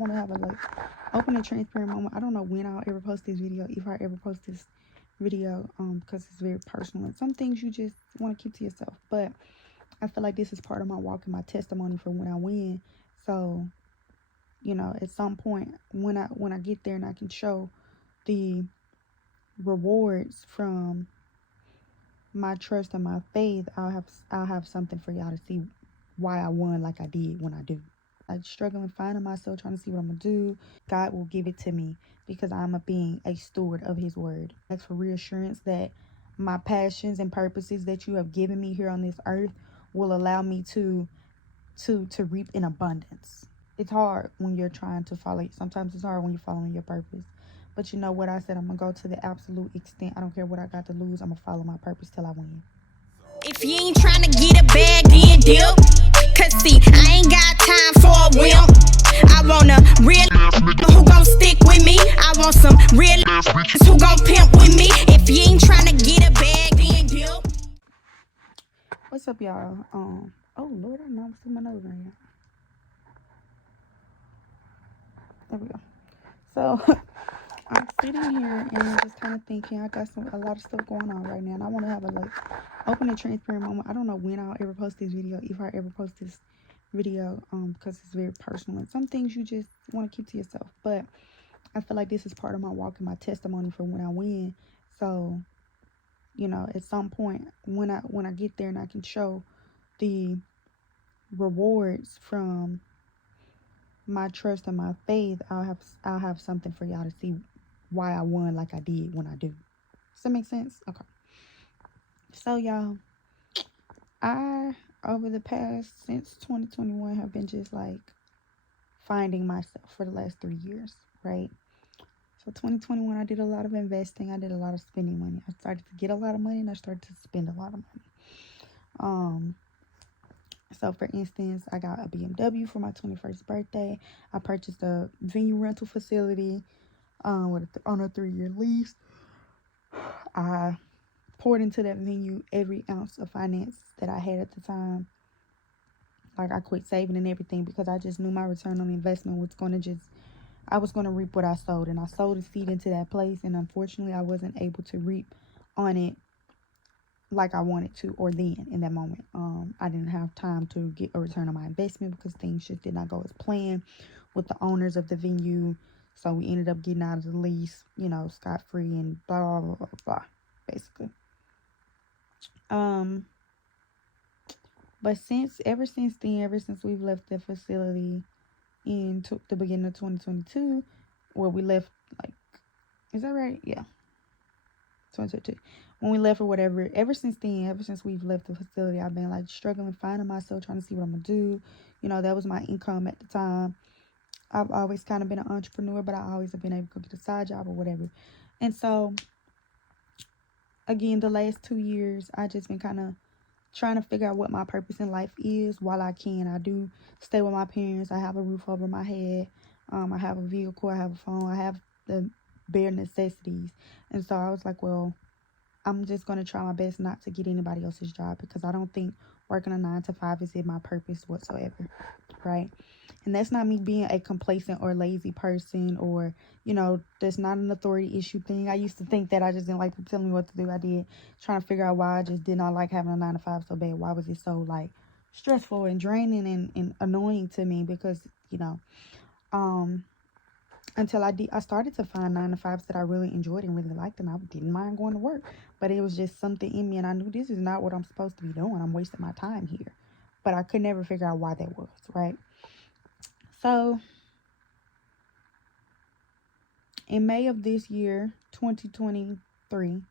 want to have a open and transparent moment. I don't know when I'll ever post this video, if I ever post this video, because it's very personal and some things you just want to keep to yourself. But I feel like this is part of my walk and my testimony for when I win. So, at some point when I get there and I can show the rewards from my trust and my faith, I'll have something for y'all to see why I won like I did when I do. Like struggling, finding myself, trying to see what I'm gonna do. God will give it to me because I'm being a steward of His word. Ask for reassurance that my passions and purposes that you have given me here on this earth will allow me to reap in abundance. It's hard when you're trying to follow. Sometimes it's hard when you're following your purpose. But you know what I said, I'm gonna go to the absolute extent. I don't care what I got to lose. I'm gonna follow my purpose till I win. If you ain't trying to get a bag, then dip. Cause see, I ain't got time for a wimp. I want a real who gon' stick with me. I want some real who gon' pimp with me. If you ain't trying to get a bag, then dip. What's up, y'all? Oh Lord, I know I'm seeing my nose right here. There we go. So I'm sitting here and just kind of thinking. I got a lot of stuff going on right now, and I want to have a open and transparent moment. I don't know when I'll ever post this video, if I ever post this video, because it's very personal and some things you just want to keep to yourself. But I feel like this is part of my walk and my testimony for when I win. So, at some point when I get there and I can show the rewards from my trust and my faith, I'll have something for y'all to see why I won like I did when I do. Does that make sense? Okay. So y'all, I over the past since 2021 have been just like finding myself for the last 3 years, right? So 2021 I did a lot of investing, I did a lot of spending money. I started to get a lot of money and I started to spend a lot of money. So for instance, I got a BMW for my 21st birthday. I purchased a venue rental facility on a 3-year lease. I poured into that venue every ounce of finance that I had at the time. Like I quit saving and everything because I just knew my return on investment was I was going to reap what I sowed. And I sowed a seed into that place. And unfortunately, I wasn't able to reap on it like I wanted to, or then in that moment. I didn't have time to get a return on my investment because things just did not go as planned with the owners of the venue. So we ended up getting out of the lease, scot-free and blah, blah, blah, blah, basically. But ever since we've left the facility in the beginning of 2022, where we left, is that right? Yeah. 2022. When we left or whatever, ever since we've left the facility, I've been struggling, finding myself, trying to see what I'm gonna do. That was my income at the time. I've always kind of been an entrepreneur, but I always have been able to get a side job or whatever. And so, again, the last 2 years, I just been kind of trying to figure out what my purpose in life is while I can. I do stay with my parents. I have a roof over my head. I have a vehicle. I have a phone. I have the bare necessities. And so I was like, well, I'm just going to try my best not to get anybody else's job because I don't think working a 9-to-5 is in my purpose whatsoever, right? And that's not me being a complacent or lazy person or, that's not an authority issue thing. I used to think that I just didn't like people telling me what to do. I did, trying to figure out why I just did not like having a 9-to-5 so bad. Why was it so stressful and draining and annoying to me? Because, until I started to find 9-to-5s that I really enjoyed and really liked, and I didn't mind going to work. But it was just something in me, and I knew this is not what I'm supposed to be doing. I'm wasting my time here. But I could never figure out why that was, right? So, in May of this year, 2023,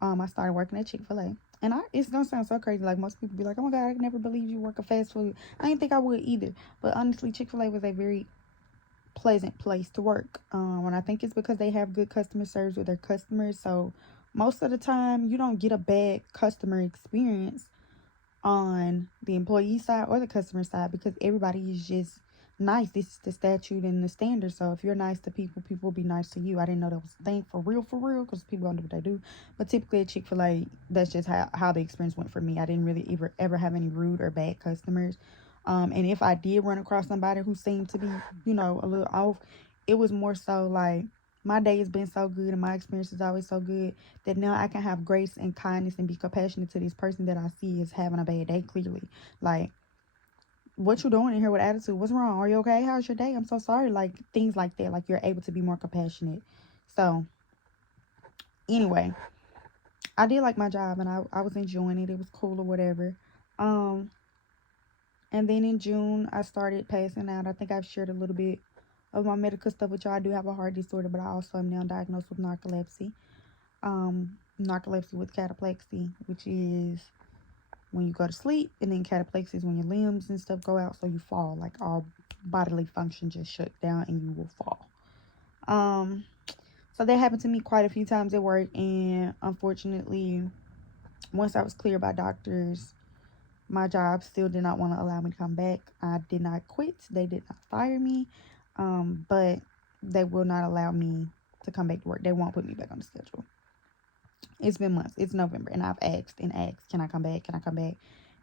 I started working at Chick-fil-A. And it's going to sound so crazy. Like, most people be like, oh my God, I never believe you work a fast food. I didn't think I would either. But honestly, Chick-fil-A was a very pleasant place to work. And I think it's because they have good customer service with their customers. So most of the time you don't get a bad customer experience on the employee side or the customer side because everybody is just nice. This is the statute and the standard. So if you're nice to people, people will be nice to you. I didn't know that was a thing for real, because people don't do what they do. But typically at Chick-fil-A, that's just how the experience went for me. I didn't really ever have any rude or bad customers. And if I did run across somebody who seemed to be, you know, a little off, it was more so like my day has been so good and my experience is always so good that now I can have grace and kindness and be compassionate to this person that I see is having a bad day, clearly. Like, what you doing in here with attitude? What's wrong? Are you okay? How's your day? I'm so sorry. Like, things like that. Like, you're able to be more compassionate. So, anyway, I did like my job and I was enjoying it. It was cool or whatever. Um, and then in June, I started passing out. I think I've shared a little bit of my medical stuff with y'all. I do have a heart disorder, but I also am now diagnosed with narcolepsy. Narcolepsy with cataplexy, which is when you go to sleep, and then cataplexy is when your limbs and stuff go out, so you fall. Like, all bodily function just shut down and you will fall. So that happened to me quite a few times at work, and unfortunately, once I was cleared by doctors, my job still did not want to allow me to come back. I did not quit. They did not fire me, but they will not allow me to come back to work. They won't put me back on the schedule. It's been months. It's November, and I've asked and asked, can I come back? Can I come back?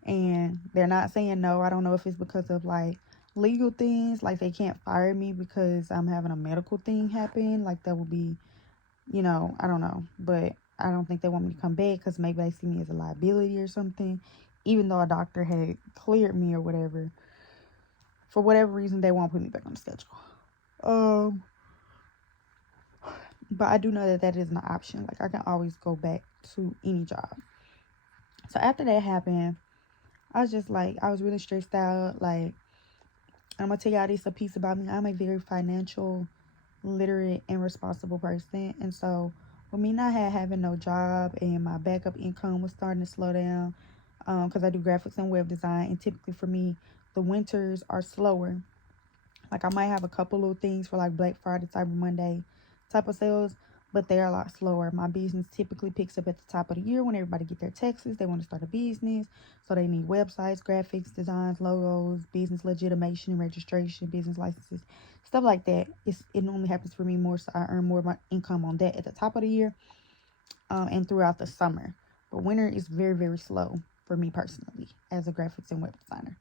And they're not saying no. I don't know if it's because of like legal things, like they can't fire me because I'm having a medical thing happen. Like, that would be, you know, I don't know, but I don't think they want me to come back because maybe they see me as a liability or something. Even though a doctor had cleared me or whatever, for whatever reason, they won't put me back on the schedule. But I do know that that is an option. Like, I can always go back to any job. So after that happened, I was just like, I was really stressed out. Like, I'm gonna tell y'all this a piece about me. I'm a very financial, literate, and responsible person. And so with me not having no job and my backup income was starting to slow down, because I do graphics and web design, and typically for me, the winters are slower. Like, I might have a couple little things for like Black Friday, Cyber Monday type of sales, but they're a lot slower. My business typically picks up at the top of the year when everybody get their taxes. They want to start a business, so they need websites, graphics, designs, logos, business legitimation and registration, business licenses, stuff like that. It normally happens for me more, so I earn more of my income on that at the top of the year, and throughout the summer. But winter is very, very slow for me personally as a graphics and web designer.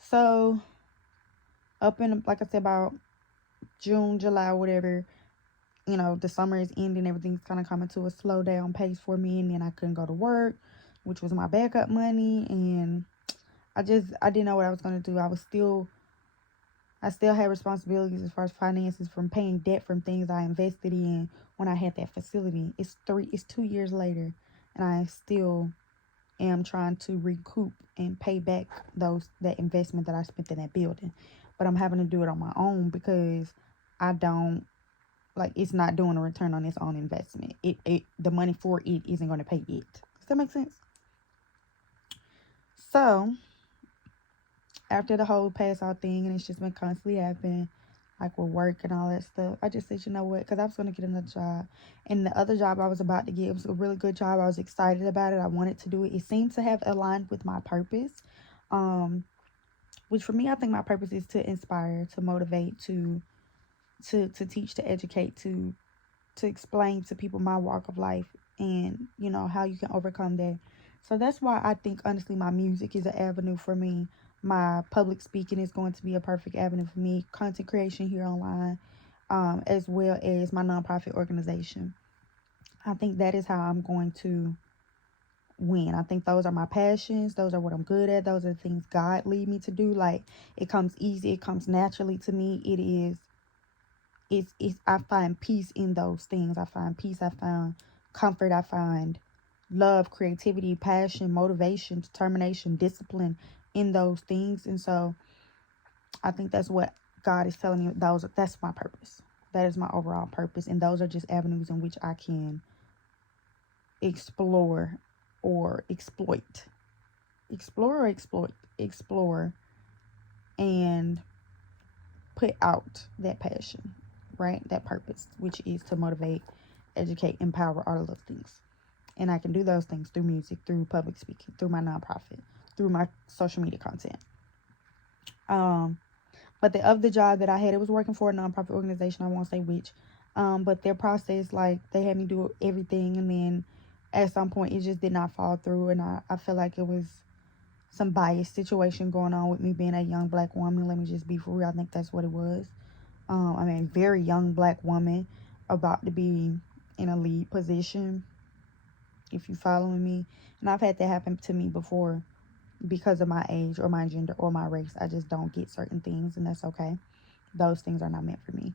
So up in, like I said, about June, July, whatever, you know, the summer is ending, everything's kind of coming to a slow down pace for me, and then I couldn't go to work, which was my backup money, and I didn't know what I was going to do. I still had responsibilities as far as finances, from paying debt from things I invested in when I had that facility. It's 2 years later, and I still am trying to recoup and pay back that investment that I spent in that building. But I'm having to do it on my own because I don't, like, it's not doing a return on its own investment. The money for it isn't going to pay it. Does that make sense? So after the whole pass out thing, and it's just been constantly happening, like with work and all that stuff, I just said, you know what, because I was going to get another job, and the other job I was about to get was a really good job. I was excited about it. I wanted to do it. It seemed to have aligned with my purpose, which for me, I think my purpose is to inspire, to motivate, to teach, to educate, to explain to people my walk of life, and, you know, how you can overcome that. So that's why I think, honestly, my music is an avenue for me. My public speaking is going to be a perfect avenue for me. Content creation here online, as well as my nonprofit organization. I think that is how I'm going to win. I think those are my passions. Those are what I'm good at. Those are the things God lead me to do. Like, it comes easy. It comes naturally to me. I find peace in those things. I find peace. I find comfort. I find love, creativity, passion, motivation, determination, discipline in those things. And so I think that's what God is telling me. That's my purpose. That is my overall purpose. And those are just avenues in which I can explore or exploit. Explore and put out that passion, right? That purpose, which is to motivate, educate, empower, all of those things. And I can do those things through music, through public speaking, through my nonprofit, through my social media content. But the other job that I had, it was working for a nonprofit organization. I won't say which. But their process, like, they had me do everything, and then at some point it just did not fall through, and I feel like it was some bias situation going on with me being a young black woman. Let me just be for real. I think that's what it was. I mean, very young black woman about to be in a lead position, if you following me. And I've had that happen to me before because of my age or my gender or my race. I just don't get certain things, and that's okay. Those things are not meant for me.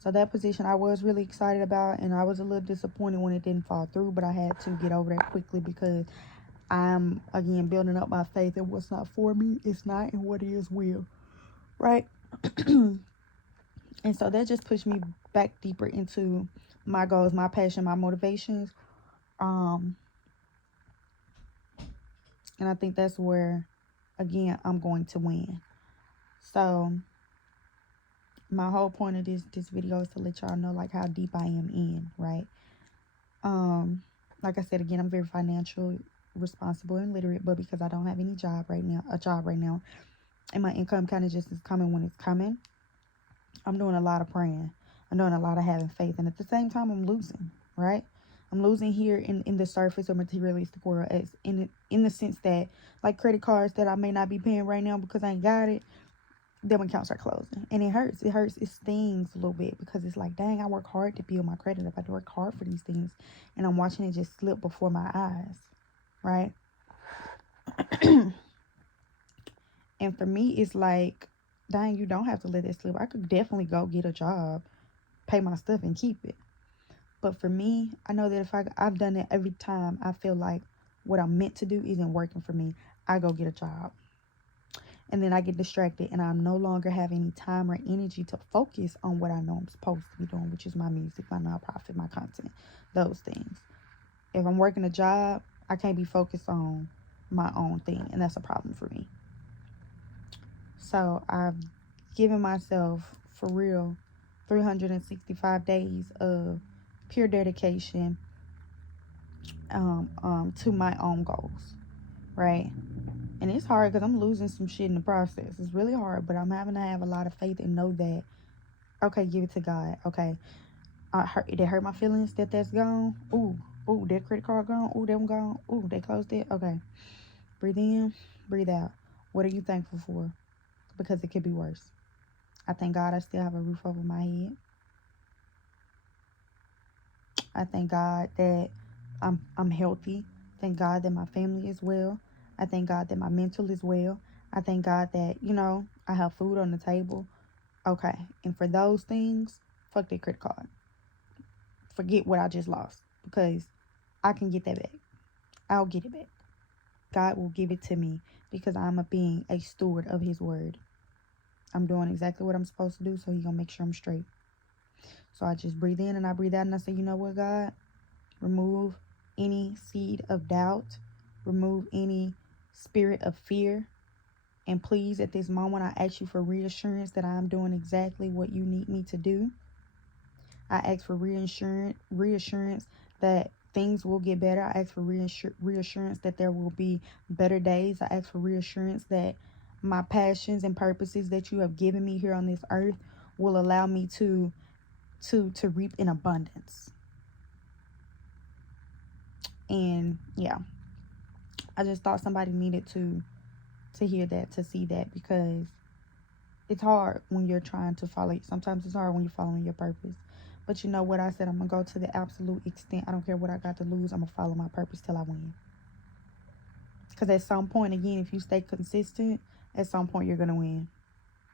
So that position I was really excited about, and I was a little disappointed when it didn't fall through, but I had to get over that quickly because I'm, again, building up my faith in what's not for me, it's not, and what is will, right? And so that just pushed me back deeper into my goals, my passion, my motivations. And I think that's where, again, I'm going to win. So my whole point of this video is to let y'all know like how deep I am in, right? Like I said, again, I'm very financially responsible and literate, but because I don't have any job right now, and my income kind of just is coming when it's coming, I'm doing a lot of praying. I'm doing a lot of having faith, and at the same time, I'm losing, right? I'm losing here in the surface or materialistic world, as in the sense that, like, credit cards that I may not be paying right now because I ain't got it, them accounts are closing, and it hurts. It stings a little bit because it's like, dang, I work hard to build my credit up. I work hard for these things, and I'm watching it just slip before my eyes, right? And for me, it's like, dang, you don't have to let it slip. I could definitely go get a job, pay my stuff, and keep it. But for me, I know that if I've done it every time I feel like what I'm meant to do isn't working for me, I go get a job. And then I get distracted, and I no longer have any time or energy to focus on what I know I'm supposed to be doing, which is my music, my nonprofit, my content, those things. If I'm working a job, I can't be focused on my own thing, and that's a problem for me. So I've given myself, for real, 365 days of pure dedication to my own goals, right? And it's hard because I'm losing some shit in the process. It's really hard, but I'm having to have a lot of faith and know that, okay, give it to God. Okay, it hurt my feelings that's gone. Ooh, that credit card gone. Ooh, that one gone. Ooh, they closed it. Okay, breathe in, breathe out. What are you thankful for? Because it could be worse. I thank God I still have a roof over my head. I thank God that I'm healthy. Thank God that my family is well. I thank God that my mental is well. I thank God that, I have food on the table. Okay. And for those things, fuck that credit card. Forget what I just lost, because I can get that back. I'll get it back. God will give it to me because I'm being a steward of his word. I'm doing exactly what I'm supposed to do, so he's going to make sure I'm straight. So I just breathe in and I breathe out, and I say, you know what, God? Remove any seed of doubt. Remove any spirit of fear. And please, at this moment, I ask you for reassurance that I'm doing exactly what you need me to do. I ask for reassurance that things will get better. I ask for reassurance that there will be better days. I ask for reassurance that my passions and purposes that you have given me here on this earth will allow me to reap in abundance. And yeah, I just thought somebody needed to hear that, to see that, because it's hard when you're trying to follow. Sometimes it's hard when you're following your purpose. But you know what I said? I'm going to go to the absolute extent. I don't care what I got to lose. I'm going to follow my purpose till I win. Because at some point, again, if you stay consistent, at some point you're going to win.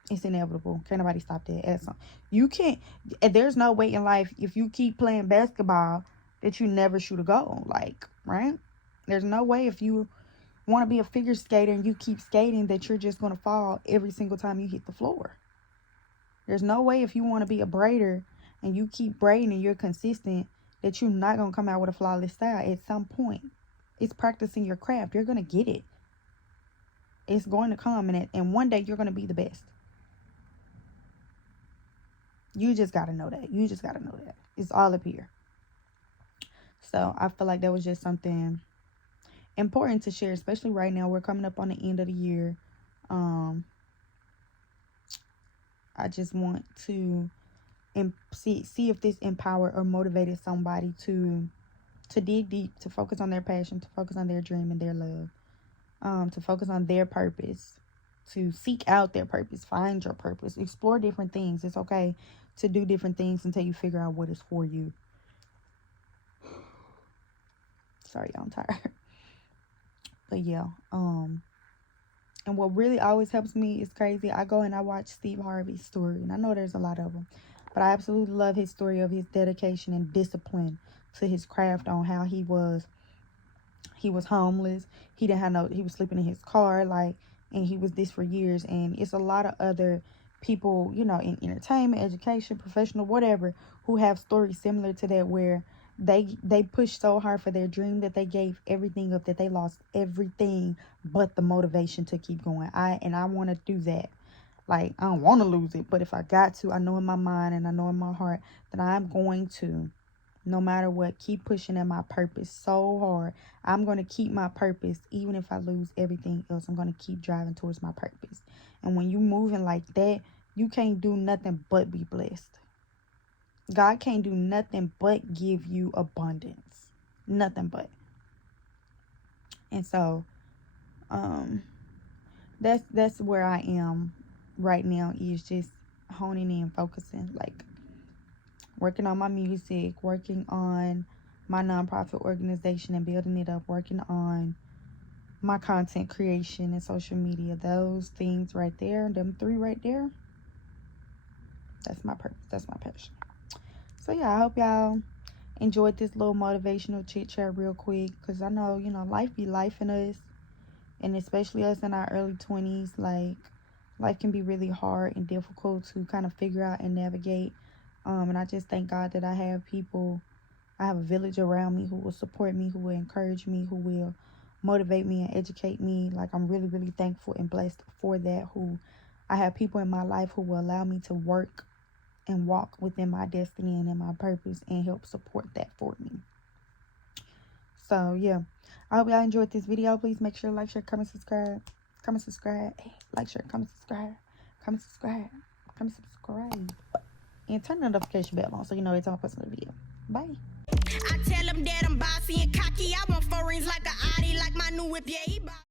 It's inevitable. Can't nobody stop that. You can't. There's no way in life, if you keep playing basketball, that you never shoot a goal. Like, right? There's no way if you want to be a figure skater and you keep skating that you're just going to fall every single time you hit the floor. There's no way if you want to be a braider and you keep braiding and you're consistent that you're not going to come out with a flawless style. At some point, it's practicing your craft. You're going to get it. It's going to come, and one day you're going to be the best. You just got to know that. It's all up here. So I feel like that was just something important to share, especially right now. We're coming up on the end of the year. I just want to see if this empowered or motivated somebody to dig deep, to focus on their passion, to focus on their dream and their love. to focus on their purpose, to seek out their purpose, find your purpose, explore different things. It's okay to do different things until you figure out what is for you. Sorry, I'm tired. But yeah, and what really always helps me is crazy. I go and I watch Steve Harvey's story, and I know there's a lot of them, but I absolutely love his story of his dedication and discipline to his craft, on how he was homeless. He didn't have he was sleeping in his car, like, and he was this for years. And it's a lot of other people, you know, in entertainment, education, professional, whatever, who have stories similar to that, where they pushed so hard for their dream that they gave everything up, that they lost everything but the motivation to keep going. I want to do that. Like, I don't want to lose it, but if I got to, I know in my mind and I know in my heart that I'm going to, no matter what, keep pushing at my purpose so hard. I'm going to keep my purpose even if I lose everything else. I'm going to keep driving towards my purpose. And when you moving like that, you can't do nothing but be blessed. God can't do nothing but give you abundance. Nothing but. And so, that's where I am right now, is just honing in, focusing, like working on my music, working on my nonprofit organization and building it up, working on my content creation and social media. Those things right there, them three right there, that's my purpose, that's my passion. So yeah, I hope y'all enjoyed this little motivational chit chat real quick, because I know, you know, life be life in us, and especially us in our early 20s. Like, life can be really hard and difficult to kind of figure out and navigate. And I just thank God that I have a village around me who will support me, who will encourage me, who will motivate me and educate me. Like, I'm really, really thankful and blessed for that. I have people in my life who will allow me to work and walk within my destiny and in my purpose, and help support that for me. So yeah, I hope y'all enjoyed this video. Please make sure to like, share, comment, subscribe. Like, share, comment, subscribe. And turn the notification bell on so you know every time I post a video. Bye. I tell them that I'm bossy and cocky. I want four rings like a Audi, like my new whip, yeah, he